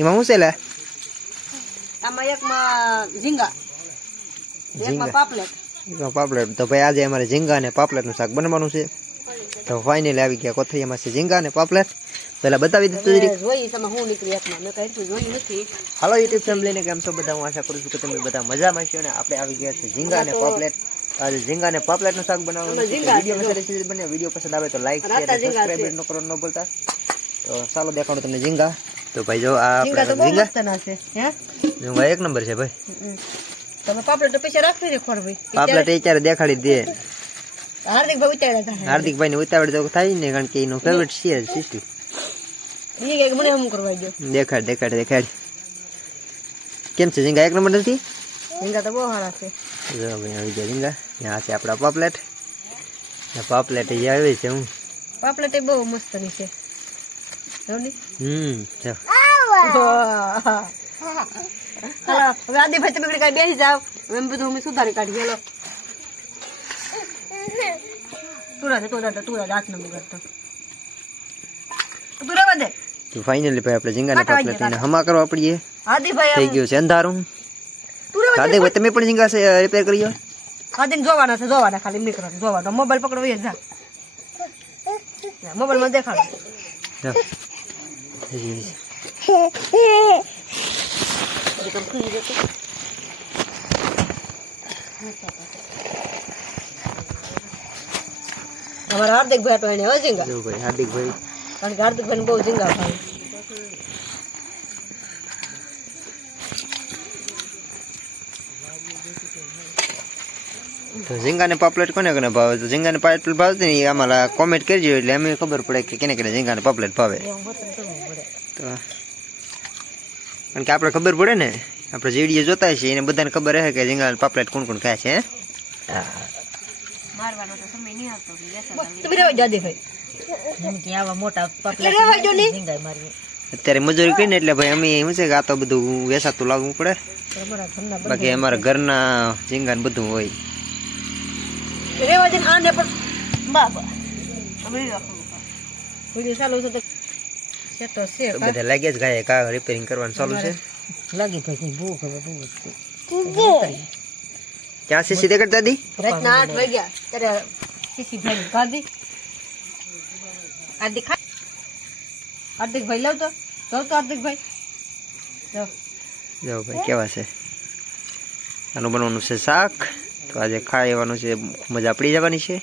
એમાં શું છે લે? આમાં એકમાં ઝીંગા, એકમાં પાપલેટ. એકમાં પાપલેટ. તો ભાઈ આજે અમારે ઝીંગા અને પાપલેટનું શાક બનવાનું છે. તો ફાઇનલી આવી ગયા કોથળીમાં છે ઝીંગા અને પાપલેટ. પેલા બતાવી દીધું જોઈ તમે હું નીકળી એકમાં મેં કઈ જોયું નથી. હાલો યુટ્યુબ ફેમિલીને કેમ છો બધા? હું આશા કરું છું કે તમે બધા મજામાં છો. અને આપણે આવી ગયા છે ઝીંગા અને પાપલેટ. આજે ઝીંગા અને પાપલેટનું શાક બનાવવાનું છે. વિડીયો રેસીપી બને. વિડીયો પસંદ આવે તો લાઈક શેર અને સબસ્ક્રાઇબ ન કરવાનું ન ભૂલતા. તો ચાલો દેખાડો તમને ઝીંગા. તો ભાઈ જો આ ઝીંગા છે હે ઝીંગા એક નંબર છે ભાઈ. તમે પાપલેટ તો પૈસા રાખવી ને ખોર ભાઈ. પાપલેટ અત્યારે દેખાડી દે. હાર્દિકભાઈ ઉતાર્યા હતા. હાર્દિકભાઈ ને ઉતાવળ તો થાય ને, કારણ કે એનું ફેવરેટ છે શીશી. ઈ મને હમ કરવા દો. દેખાડ. કેમ છે ઝીંગા? એક નંબર નથી? ઝીંગા તો બહુ સારા છે. જો ભાઈ આવી ગયા ઝીંગા. આ છે આપણા પાપલેટ. પાપલેટ એ આવી છે. હું પાપલેટ એ બહુ મસ્ત ની છે. જો હાલો હવે આદિભાઈ તમે કઈ બેસી જાવ. એમ બધું અમે સુધારી કાઢી ગયેલો. તું હાથ ન બગાડતો. તું રહેવા દે. તો ફાઇનલી ભાઈ આપણે ઝીંગા ને પાપલેટ ને હમા કરવા પડીએ. આદિભાઈ થઈ ગયું છે અંધારું. આદિભાઈ તમે પણ ઝીંગા રિપેર કરી લો. આદિને જોવાના ખાલી નીકળો જોવાનો. મોબાઈલ પકડો એ જા. મોબાઈલ માં દેખાડો. અમારા હાર્દિકભાઈ તો એને હવે ઝીંગા. હાર્દિકભાઈ કારણ કે હાર્દિકભાઈ બહુ ઝીંગા ખાય. તો ઝીંગા ને પાપલેટ કોને કોને ભાવે? તો ઝીંગા ને પાપલેટ ભાવતી ને અમારા કોમેન્ટ કરજો, એટલે અમે ખબર પડે કે કેને કેને ઝીંગા ને પાપલેટ ભાવે. તો કારણ કે આપણે ખબર પડે ને, આપણે જે વિડીયો જોતા છે એને બધાને ખબર રહે કે ઝીંગા ને પાપલેટ કોણ કોણ ખાય છે. મારવાનો તો સમય નહીં આવતો. તમે રહેવા દો આદિભાઈ. કે આવા મોટા પાપલેટ રહેવા દો ને. ઝીંગા મારવી અત્યારે મજૂરી કરીને એટલે ભાઈ અમે શું છે કે આ તો બધું વેસાતું લાગવું પડે. બાકી અમારા ઘરના ઝીંગા ને બધું હોય. રેવા દે આને પણ બાબા અમે વિડિયો ચાલુ છે તો સેટો છે. બધા લાગ્યા જ ગાય કા રિપેરિંગ કરવાનું ચાલુ છે. લાગી પછી ભૂખ હવે બહુ ક્યાં સીસી દેખાડ દાદી? રાતના 8 વાગ્યા ત્યારે સીસી ભાઈ ગાદી હાર્દિકભાઈ લાવ તો હાર્દિકભાઈ જો ભાઈ કેવા છે. આનું બનવાનું છે શાક. તો આજે ખાવાનું છે, મજા પડી જવાની છે.